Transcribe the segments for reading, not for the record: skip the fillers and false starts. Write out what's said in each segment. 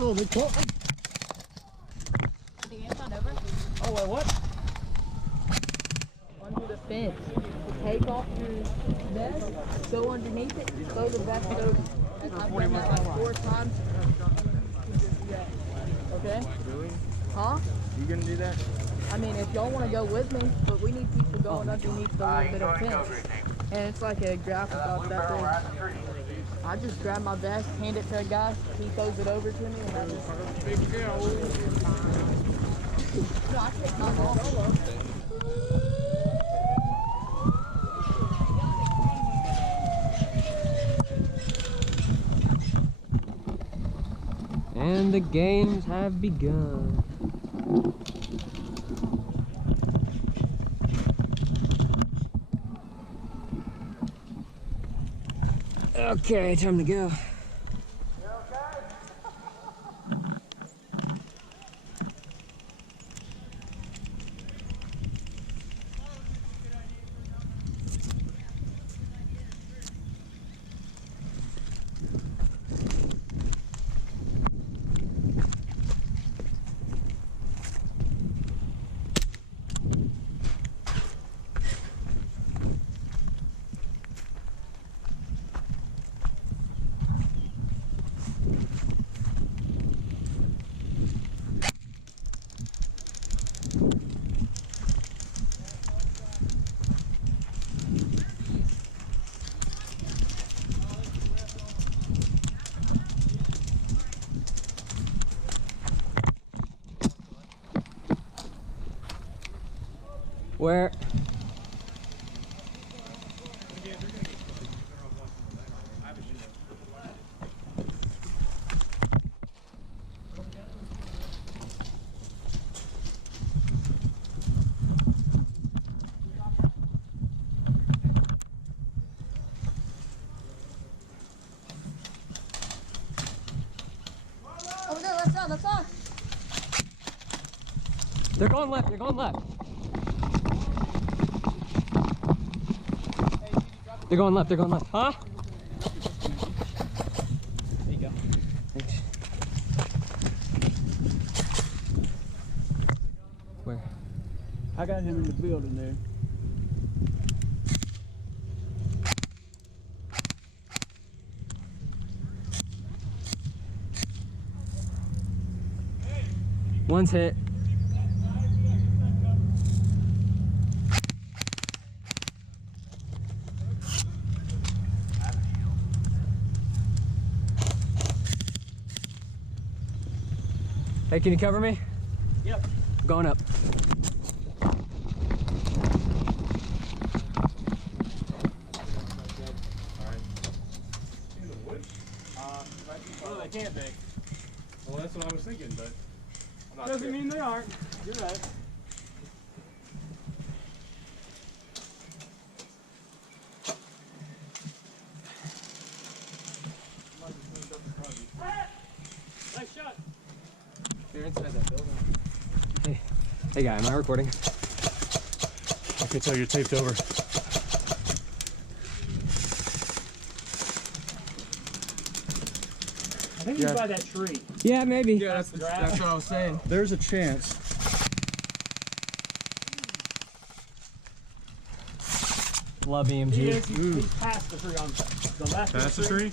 Oh, they caught me. The game's not over. Oh, wait, what? Under the fence. Take off your vest, go underneath it, throw the vest over. And I've done that like 4 times. Okay. Really? Huh? You gonna do that? I mean, if y'all want to go with me, but we need people going underneath the little bit of fence. And it's like a graphic off that thing. I just grab my vest, hand it to a guy, he throws it over to me, and I just... Big girl. No, I take mine off. And the games have begun. Okay, time to go. Where? Over there, left side, left side. They're going left, they're going left. They're going left, they're going left. Huh? There you go. Thanks. Where? I got him in the building there. One's hit. Hey, can you cover me? Yep. I'm going up. Well, they can't be. Well, that's what I was thinking, but I'm not Doesn't sure. mean they aren't. You're right. Nice shot. They're inside that building. Hey guy, am I recording? I can tell you're taped over. I think he's by that tree. Yeah, maybe. Yeah, that's what I was saying. There's a chance. Love EMG. He is. He's past the tree on the left. Past the tree?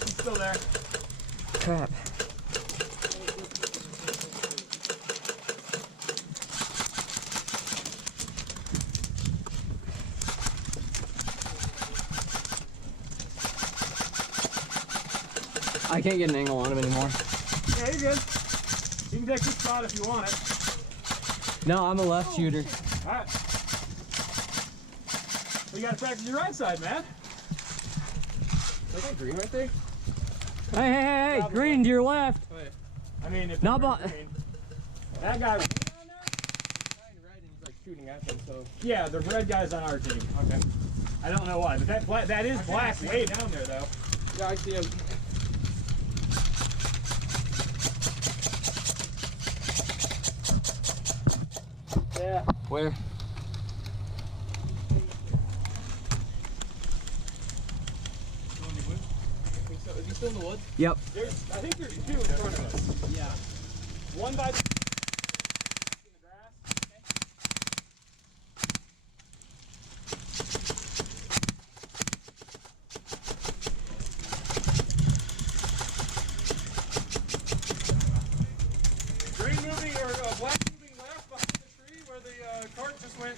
He's still there. Crap. I can't get an angle on him anymore. Yeah, you're good. You can take this spot if you want it. No, I'm a left shooter. All right. Well, you got to practice your right side, man. Is that green right there? Hey, Probably. green to your left. I mean, if Not you're bo- green, that guy. Red and he's like shooting at them, so. Yeah, the red guy's on our team. Okay. I don't know why, but that is black way down there, though. Yeah, I see him. Where? Is he still in the woods? Yep. I think there's two in front of us. Yeah. One by the in the grass. Green moving or black moving left behind the tree where the cart just went.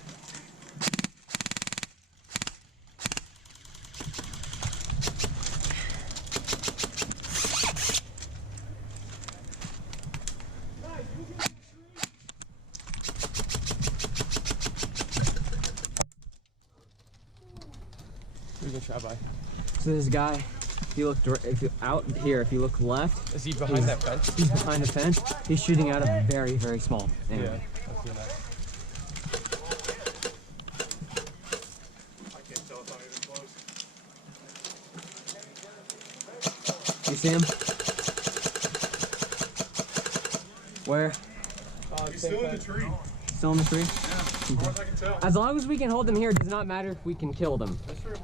We're gonna try by. So this guy, if you look if you out here, if you look left, Is he behind that fence? he's behind the fence. He's shooting out a very, very small enemy. Yeah, I see that. I can't tell if I'm even close. You see him? Where? He's still in the tree. Still in the tree? Yeah, as far as I can tell. As long as we can hold them here, it does not matter if we can kill them. That's true.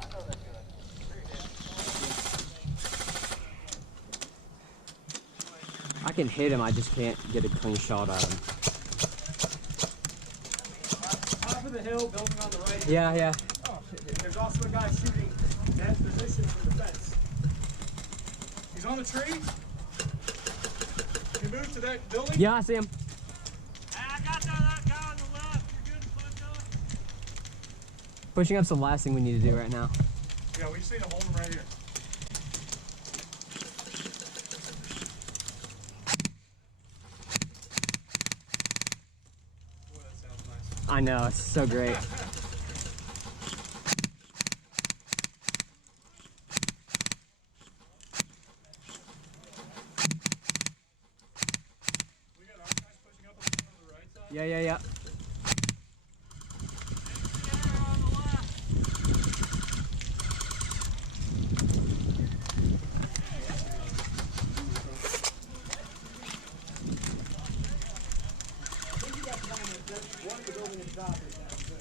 I can hit him, I just can't get a clean shot at him. Top of the hill, building on the right. Yeah, yeah. Oh, shit. There's also a guy shooting that position from the fence. He's on the tree. He moved to that building. Yeah, I see him. I got that guy on the left. You're good, Puncho? Pushing up's the last thing we need to do right now. Yeah, we just need to hold him right here. Boy, that sounds nice. I know, it's so great. We got our guys pushing up on the right side. Yeah, yeah, yeah. One of the building is top is down too.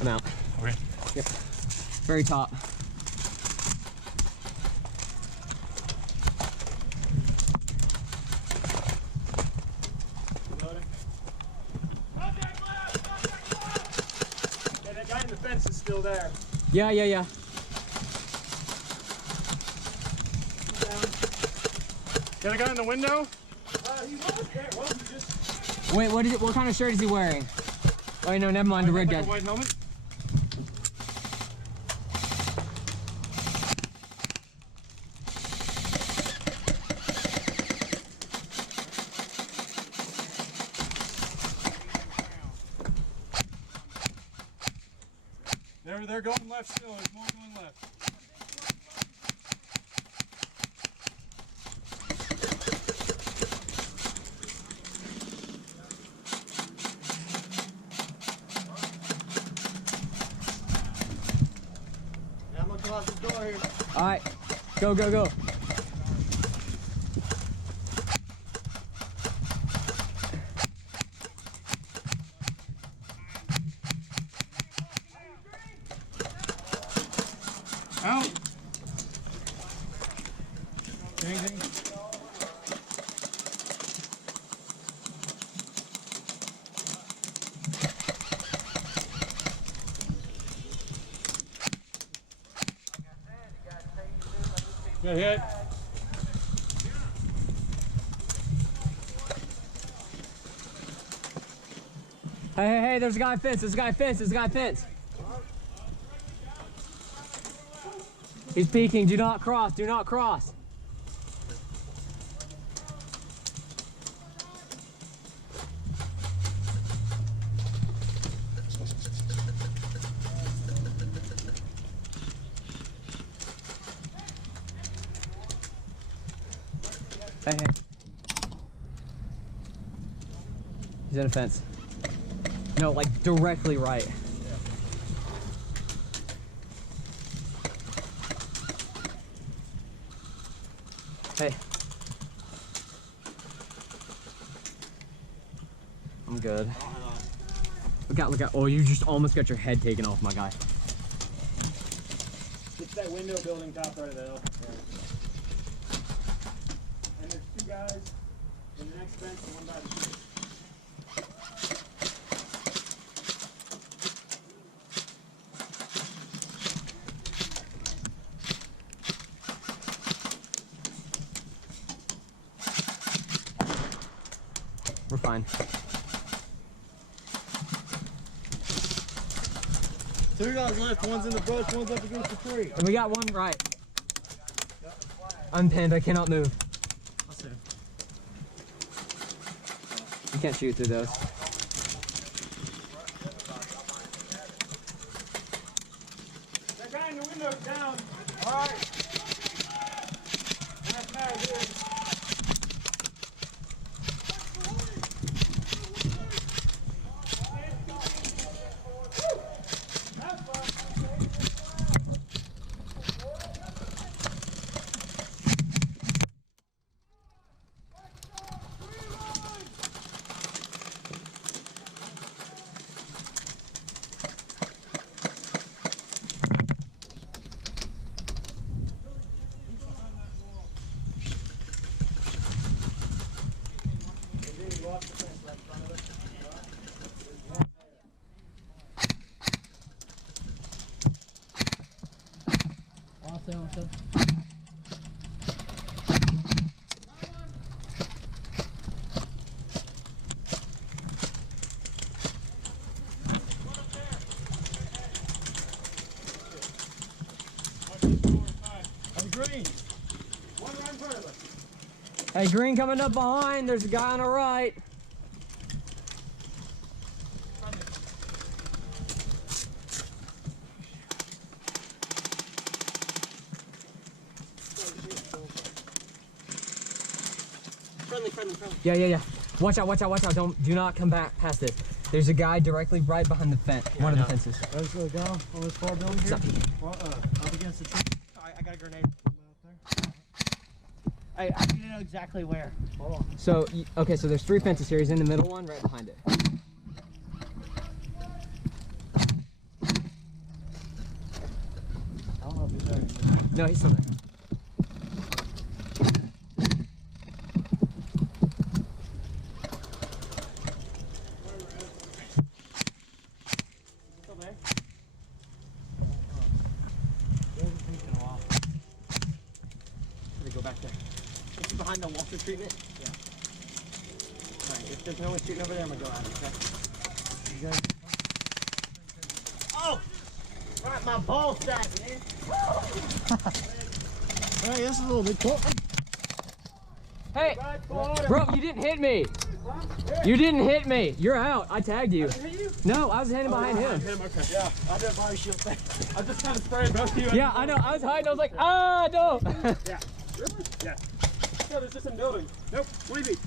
I'm out. Okay. Yep. Very top. Reloading. Contact left! Contact left! Yeah, that guy in the fence is still there. Yeah, yeah, yeah. Got a guy in the window? He was there. Well, he just... Wait, what kind of shirt is he wearing? Oh, no, never mind, the red like guy. a white helmet? They're going left still. There's more going left. Yeah, I'm gonna close the door here. All right, go, go, go. Out. Anything? Good hit. Hey, hey, hey, there's a guy fence, there's a guy fence, there's a guy fence. He's peeking, do not cross, do not cross. Hey, hey. He's in a fence. No, like directly right. Hey. I'm good. Look out. Oh, you just almost got your head taken off, my guy. It's that window building top right of the hill. And there's two guys in the next fence and one by the tree. We're fine. Two guys left, one's in the bush, one's up against the tree. And we got one right. I'm pinned, I cannot move. I'll see him. You can't shoot through those. That guy in the window's down. All right. That's nice, dude. Awesome. On green. One right in front of us. Hey, green coming up behind. There's a guy on the right. Friendly. Yeah. Watch out. Do not come back past this. There's a guy directly right behind the fence. One of the fences. There's a guy on this far building here. Up against the tree. I got a grenade. I need to know exactly where. Hold on. So, okay, so there's 3 fences here. He's in the middle one, right behind it. I don't know if he's there. No, he's still there. Go back there. Is he behind the water treatment? Yeah. Alright, if there's no one shooting over there, I'm gonna go at him, okay? You guys, Oh! Right, my ball sack, man! hey, this is a little bit cool. Hey, bro, you didn't hit me. You didn't hit me. You're out. I tagged you. No, I was hiding behind him. Okay. Yeah, I did body shield thing. I just kind of sprayed both of you. Yeah, I know. I was hiding. I was like, ah, no. Yeah. Really? Yeah. Yeah, there's just some building. Nope, 20 feet.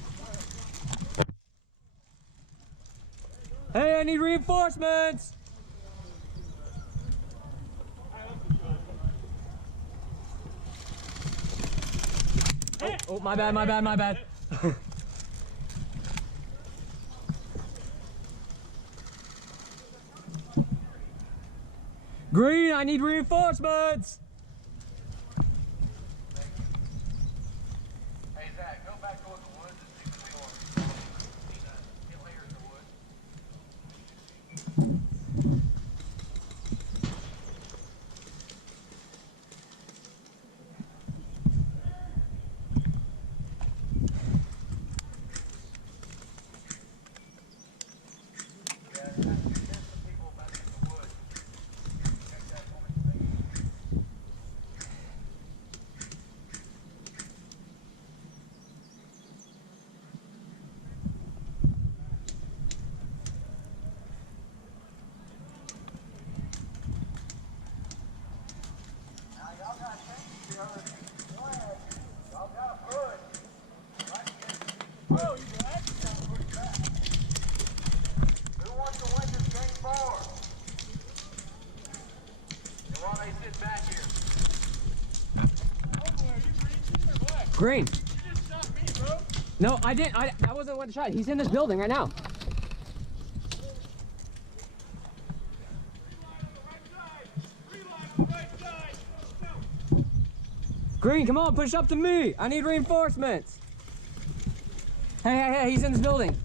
Hey, I need reinforcements. Oh, my bad. Green, I need reinforcements. Hey Zach, go back towards the woods and see if we want get layers of wood. Yeah, send some people back in the woods. Check that for me. Now y'all got things here. Y'all got good. Right against the whoa, you actually got pretty bad. Who wants to win this game 4? And while they sit back here. Green. You just shot me, bro. No, I didn't. That wasn't one shot. He's in this building right now. Green, come on, push up to me. I need reinforcements. Hey, he's in this building.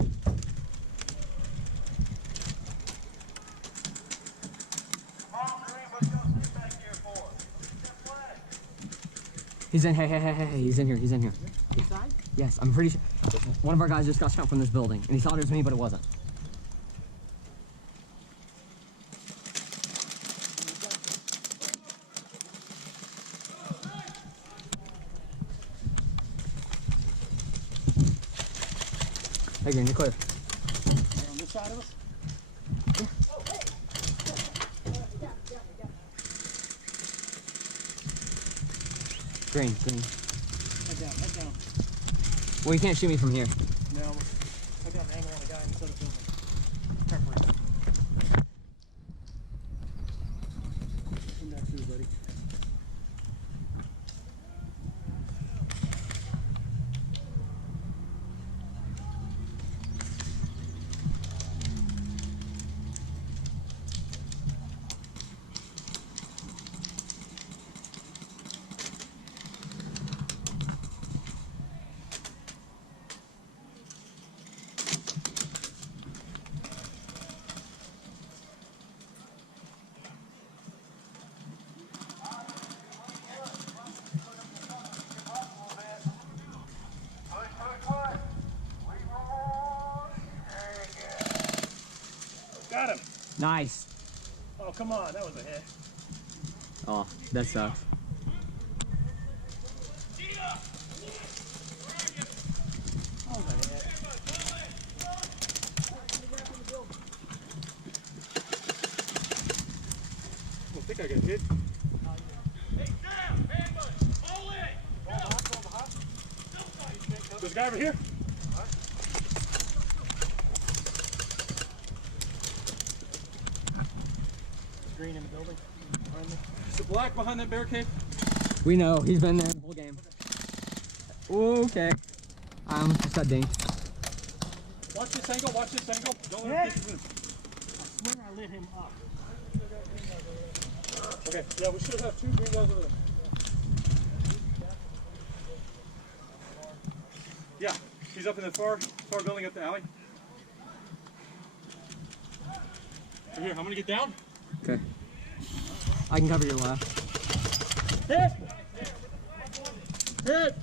He's in, hey, he's in here, Inside? Yes, I'm pretty sure. One of our guys just got shot from this building, and he thought it was me, but it wasn't. Hey, Green, you're clear. On this side of us? Green. Head down. Well, you can't shoot me from here. No, I got an angle on a guy inside the building. Preparation. Come back through, buddy. Got him. Nice. Oh, come on. That was a hit. Oh, that sucks. That was a hit. I think I got hit. There's a guy over here. Green in the building. Behind me. Is the black behind that barricade? We know, he's been there the whole game. Okay. I almost just got dinged. Watch this angle, Don't let him get you in. I swear I lit him up. Okay, yeah, we should have two green guys over there. Yeah, he's up in the far building up the alley. Over here, I'm gonna get down. Okay. I can cover your left. Hit! Hit!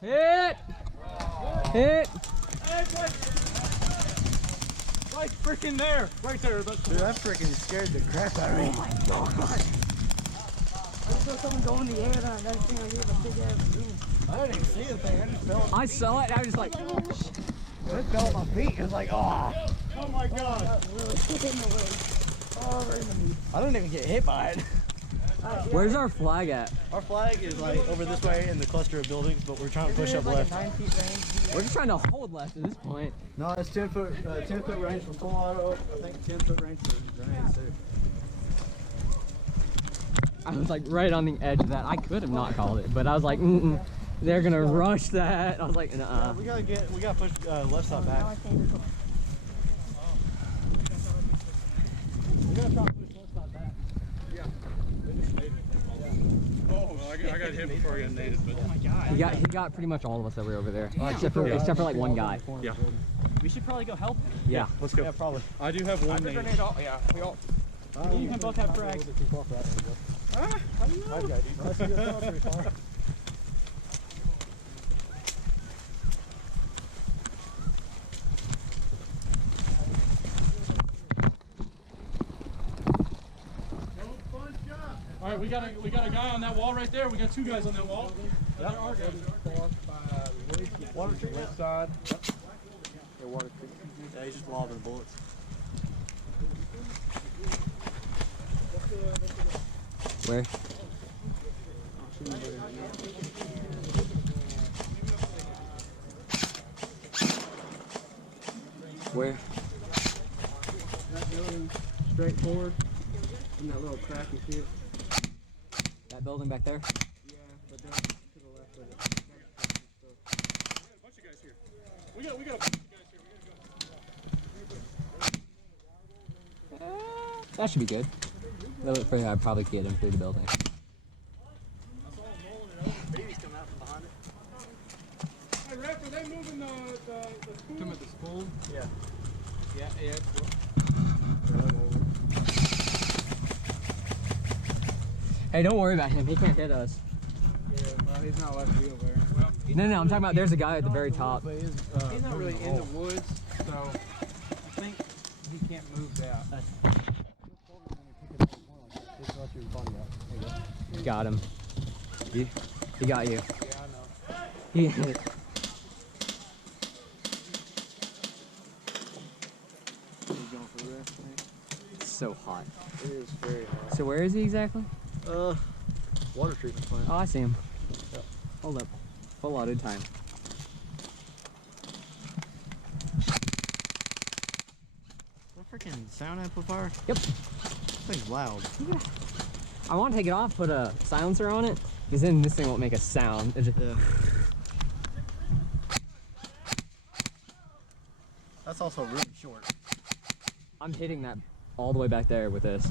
Hit! Hit! Right freaking there! Right there. That's Dude, that freaking scared the crap out of me. Oh my god. I just saw someone go in the air and that thing I hear a big ass boom. I didn't even see the thing. I just fell. I saw it, I was just like, It fell at my feet. It was like, oh. Oh my god! I didn't even get hit by it. where's our flag at? Our flag is like over this way in the cluster of buildings, but we're trying to push up Like a left. 9 feet range. We're just trying to hold left at this point. No, it's 10 foot range for full auto. I think 10 foot range for grenades too. I was like right on the edge of that. I could have not called it, but I was like, they're gonna rush that. I was like, nah. We gotta push left side back. We gotta try to push left side back. Oh, well, I got hit before I got naded, but. Oh my He got pretty much all of us that were over there, except for like one guy. Yeah. We should probably go help. Yeah. Let's go. Yeah, probably. I do have one nade. You can both have frags. How do you know? All right, we got a guy on that wall right there. We got two guys on that wall. There are guys. Water treatment. Left side. Yeah, water treatment. Yeah, he's just lobbing bullets. Where? Where? That building, straight forward. In that little crack, you see it? That building back there? Yeah, but then to the left of it. We got a bunch of guys here. We got a bunch of guys here. We gotta go. That should be good. A little bit further, I'd probably get him through the building. I saw him rolling it over. Baby's coming out from behind it. Hey, Rep, are they moving the spool? Come at the spool. Yeah. Yeah. Hey, don't worry about him. He can't hit us. Yeah, well, he's not allowed to be over there. Well, No, I'm talking about there's a guy at the very top. but He's not really in the woods, so I think he can't move that. Got him. He got you. Yeah, I know. He, He's going for this, it's so hot. It is very hot. So where is he exactly? Water treatment plant. Oh, I see him. Hold up. Full loaded time. That freaking sound amplifier? Yep. This thing's loud. I want to take it off, put a silencer on it, because then this thing won't make a sound. It just, Yeah. That's also really short. I'm hitting that all the way back there with this.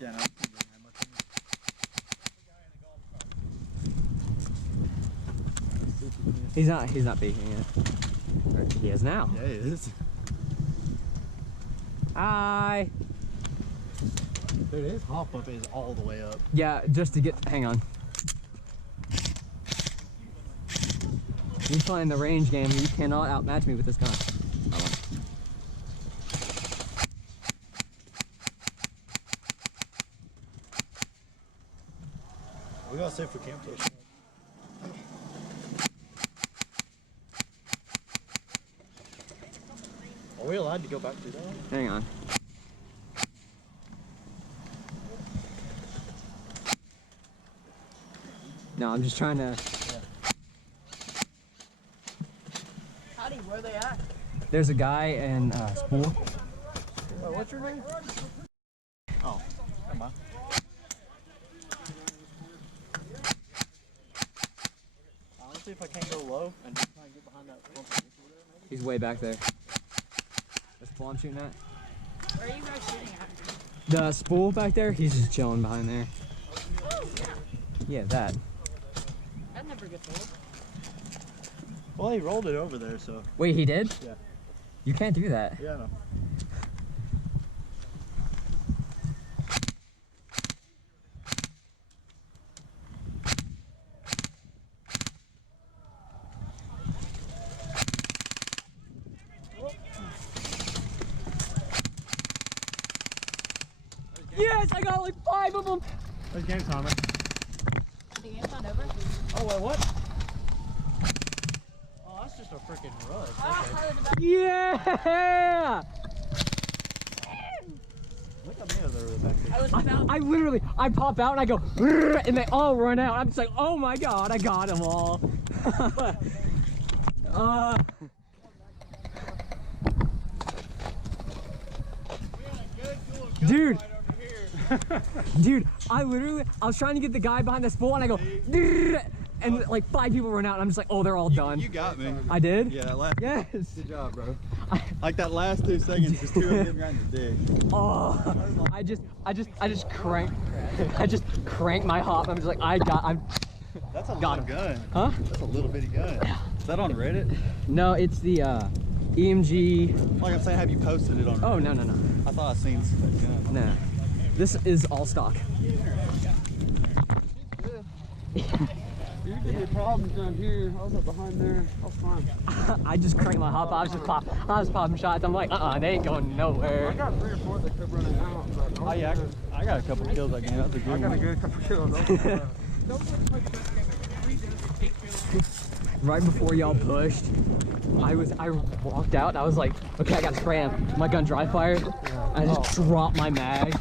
Yeah, no. He's not peeking it. Or he is now. Yeah, he is. Hi. Dude, his hop up is all the way up. Yeah, just to get, hang on. You playing the range game, you cannot outmatch me with this gun. We gotta save for camp station. Are we allowed to go back through that? Hang on. No, I'm just trying to. Howdy, where they at? There's a guy in Spool. What's your name? Oh, never mind. I'll see if I can't go low and just try and get behind that bump. He's way back there. That's the I'm shooting at. Where are you guys shooting at? The spool back there, he's just chilling behind there. Oh, yeah. Yeah, that. That never gets old. Well, he rolled it over there, so. Wait, he did? Yeah. You can't do that. Yeah, no. Yes, I got like 5 of them. There's game timer. The game's not over? Oh, wait, what? Oh, that's just a freaking rush. Okay. Yeah! Look at me over there back there. I was about I literally, I pop out and I go, "Brrr," and they all run out. I'm just like, oh my god, I got them all. Dude. Dude, I was trying to get the guy behind the spool and I go, "Brrr," and like 5 people run out and I'm just like, oh, they're all done. You got me. I did? Yeah, that last. Yes. Good job, bro. Like that last 2 seconds, just 2 of them ran the dick. Oh, I just crank my hop. I'm just like, That's a Got little gun. huh? That's a little bitty gun. Is that on Reddit? No, it's the EMG. Like I'm saying, have you posted it on Reddit? Oh, no. I thought I seen that gun. Nah. This is all stock. You give me problems down here. I was up behind there. I was fine. I just cranked my hop. I was popping shots. I'm like, they ain't going I nowhere. got 3 or 4 that kept running out. But Oh yeah, I got a couple of kills that game. That's a good I got a one. good couple kills. Right before y'all pushed, I walked out. I was like, okay, I got to spray him. My gun dry fired. I just dropped my mag.